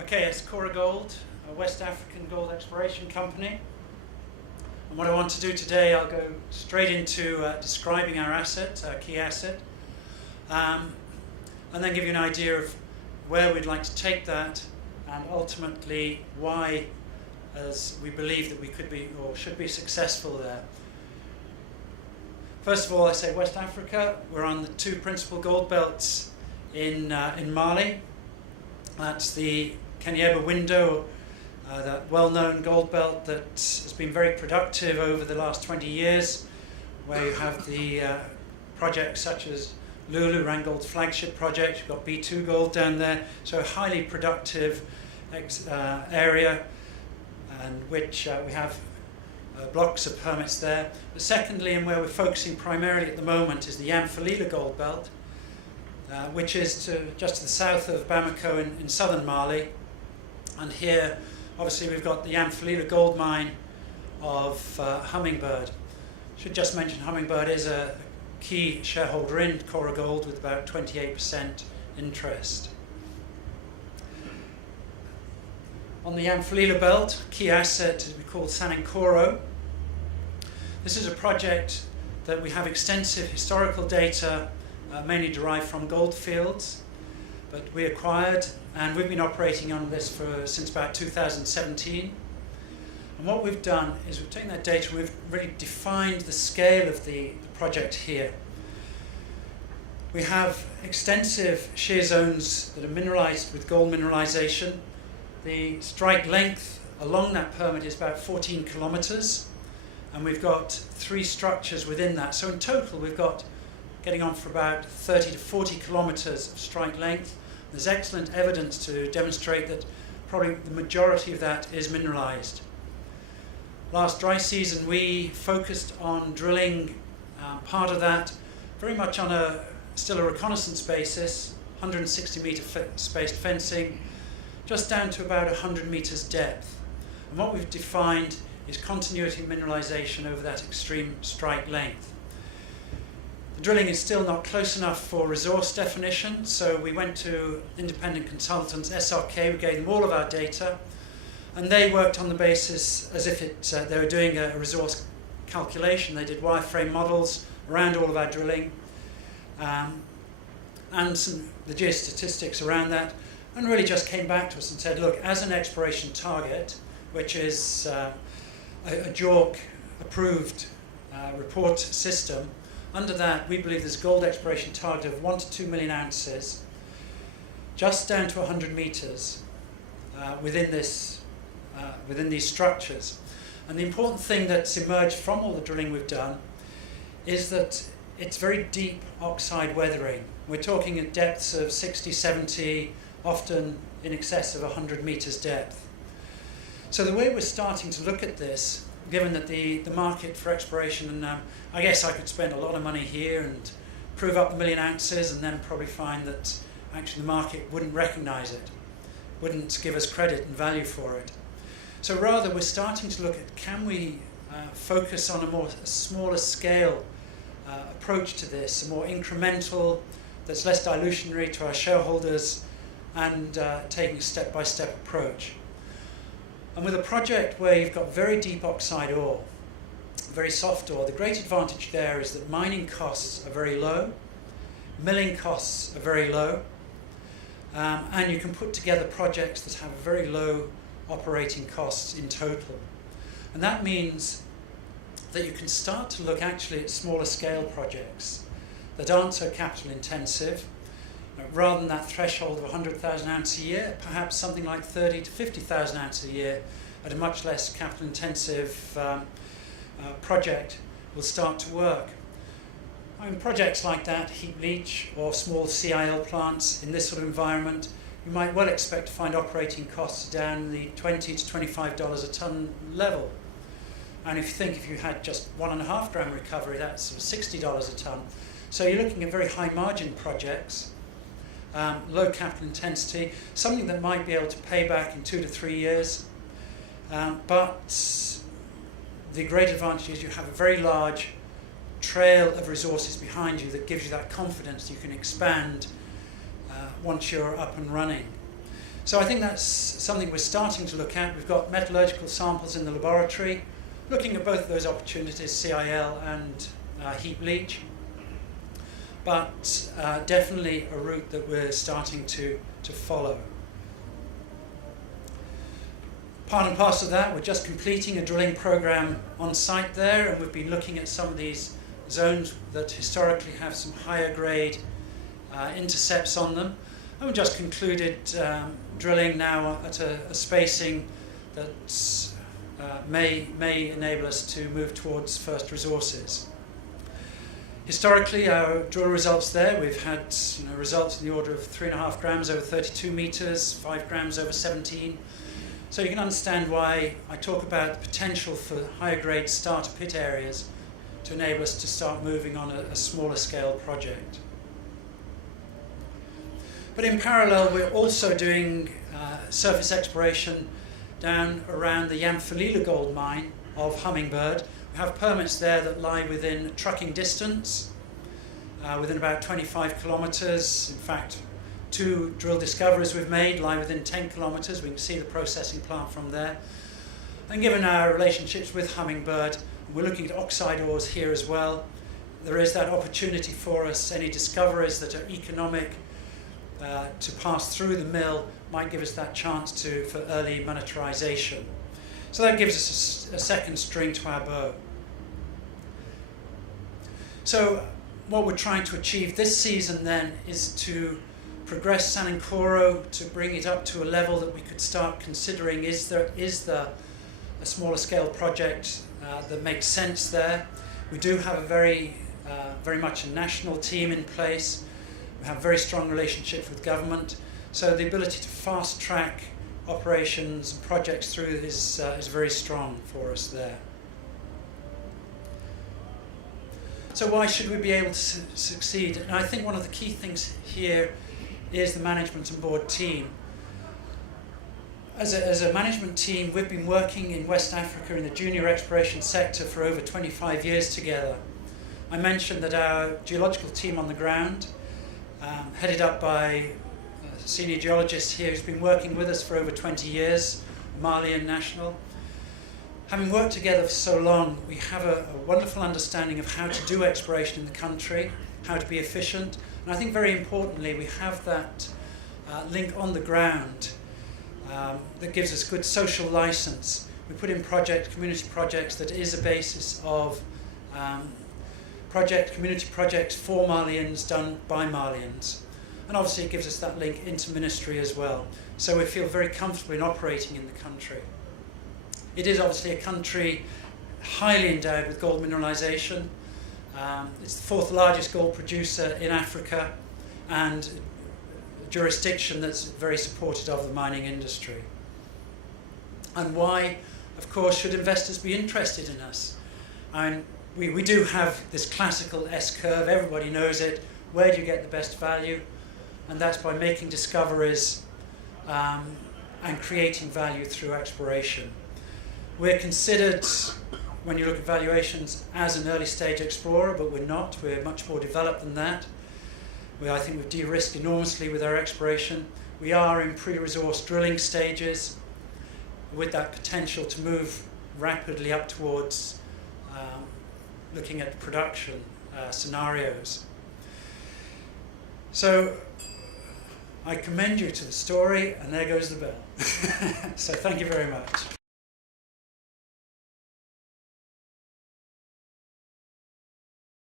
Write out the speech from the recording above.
Okay, it's Cora Gold, a West African gold exploration company. And what I want to do today, I'll go straight into describing our asset, our key asset, and then give you an idea of where we'd like to take that and ultimately why, as we believe that we could be or should be successful there. First of all, I say West Africa. We're on the two principal gold belts in Mali. That's the Kenyeba window, that well-known gold belt that has been very productive over the last 20 years, where you have the projects such as Lulu, Randgold's flagship project. You've got B2 Gold down there, so a highly productive area, and which we have blocks of permits there. But secondly, and where we're focusing primarily at the moment, is the Yamfilila gold belt, which is just to the south of Bamako in southern Mali. And here, obviously, we've got the Yamfilila gold mine of Hummingbird. Should just mention Hummingbird is a key shareholder in Cora Gold with about 28% interest. On the Yamfilila belt, key asset is we call Cora. This is a project that we have extensive historical data, mainly derived from gold fields, but we acquired, and we've been operating on this since about 2017. And what we've done is we've taken that data and we've really defined the scale of the project here. We have extensive shear zones that are mineralized with gold mineralization. The strike length along that permit is about 14 kilometers, and we've got 3 structures within that. So in total, we've got getting on for about 30 to 40 kilometers of strike length. There's excellent evidence to demonstrate that probably the majority of that is mineralized. Last dry season, we focused on drilling part of that very much on still a reconnaissance basis, 160 meter spaced fencing, just down to about 100 meters depth. And what we've defined is continuity mineralization over that extreme strike length. The drilling is still not close enough for resource definition, so we went to independent consultants, SRK. We gave them all of our data, and they worked on the basis as if they were doing a resource calculation. They did wireframe models around all of our drilling, and the geostatistics around that, and really just came back to us and said, look, as an exploration target, which is a JORC approved report system, under that we believe there's a gold exploration target of 1 to 2 million ounces, just down to 100 meters within these structures. And the important thing that's emerged from all the drilling we've done is that it's very deep oxide weathering. We're talking at depths of 60, 70, often in excess of 100 meters depth. So the way we're starting to look at this, given that the market for exploration, and I guess I could spend a lot of money here and prove up 1 million ounces and then probably find that actually the market wouldn't recognize it, wouldn't give us credit and value for it. So rather we're starting to look at, can we focus on a smaller scale approach to this, a more incremental, that's less dilutionary to our shareholders, and taking a step-by-step approach. And with a project where you've got very deep oxide ore, very soft ore, the great advantage there is that mining costs are very low, milling costs are very low, and you can put together projects that have very low operating costs in total. And that means that you can start to look actually at smaller scale projects that aren't so capital intensive. Rather than that threshold of 100,000 ounces a year, perhaps something like 30 to 50,000 ounces a year at a much less capital intensive project will start to work. I mean, projects like that, heap leach or small CIL plants in this sort of environment, you might well expect to find operating costs down in the $20 to $25 a ton level. And if you had just 1.5 gram recovery, that's sort of $60 a ton. So you're looking at very high margin projects. Low capital intensity, something that might be able to pay back in 2 to 3 years. But the great advantage is you have a very large trail of resources behind you that gives you that confidence you can expand once you're up and running. So I think that's something we're starting to look at. We've got metallurgical samples in the laboratory, looking at both of those opportunities, CIL and heap leach. But definitely a route that we're starting to follow. Part and parcel of that, we're just completing a drilling program on site there, and we've been looking at some of these zones that historically have some higher grade intercepts on them. And we just concluded drilling now at a spacing that may enable us to move towards first resources. Historically, our drill results there, we've had results in the order of 3.5 grams over 32 meters, 5 grams over 17. So you can understand why I talk about the potential for higher grade starter pit areas to enable us to start moving on a smaller scale project. But in parallel, we're also doing surface exploration down around the Yamfalila gold mine of Hummingbird. We have permits there that lie within trucking distance, within about 25 kilometers. In fact, 2 drill discoveries we've made lie within 10 kilometers. We can see the processing plant from there. And given our relationships with Hummingbird, we're looking at oxide ores here as well. There is that opportunity for us. Any discoveries that are economic to pass through the mill might give us that chance for early monetization. So that gives us a second string to our bow. So what we're trying to achieve this season then is to progress San and Cora to bring it up to a level that we could start considering, is there a smaller scale project that makes sense there. We do have a very much a national team in place. We have very strong relationships with government. So the ability to fast track operations and projects through is very strong for us there. So why should we be able to succeed? And I think one of the key things here is the management and board team. As a management team, we've been working in West Africa in the junior exploration sector for over 25 years together. I mentioned that our geological team on the ground, headed up by a senior geologist here who's been working with us for over 20 years, Malian national. Having worked together for so long, we have a wonderful understanding of how to do exploration in the country, how to be efficient, and I think very importantly we have that link on the ground that gives us good social license. We put in community projects that is a basis of community projects for Malians done by Malians. And obviously it gives us that link into ministry as well. So we feel very comfortable in operating in the country. It is obviously a country highly endowed with gold mineralization. It's the 4th largest gold producer in Africa and a jurisdiction that's very supportive of the mining industry. And why, of course, should investors be interested in us? And we do have this classical S-curve, everybody knows it. Where do you get the best value? And that's by making discoveries and creating value through exploration. We're considered, when you look at valuations, as an early stage explorer, but we're not. We're much more developed than that. I think we've de-risked enormously with our exploration. We are in pre-resource drilling stages with that potential to move rapidly up towards looking at production scenarios. So I commend you to the story, and there goes the bell. So thank you very much.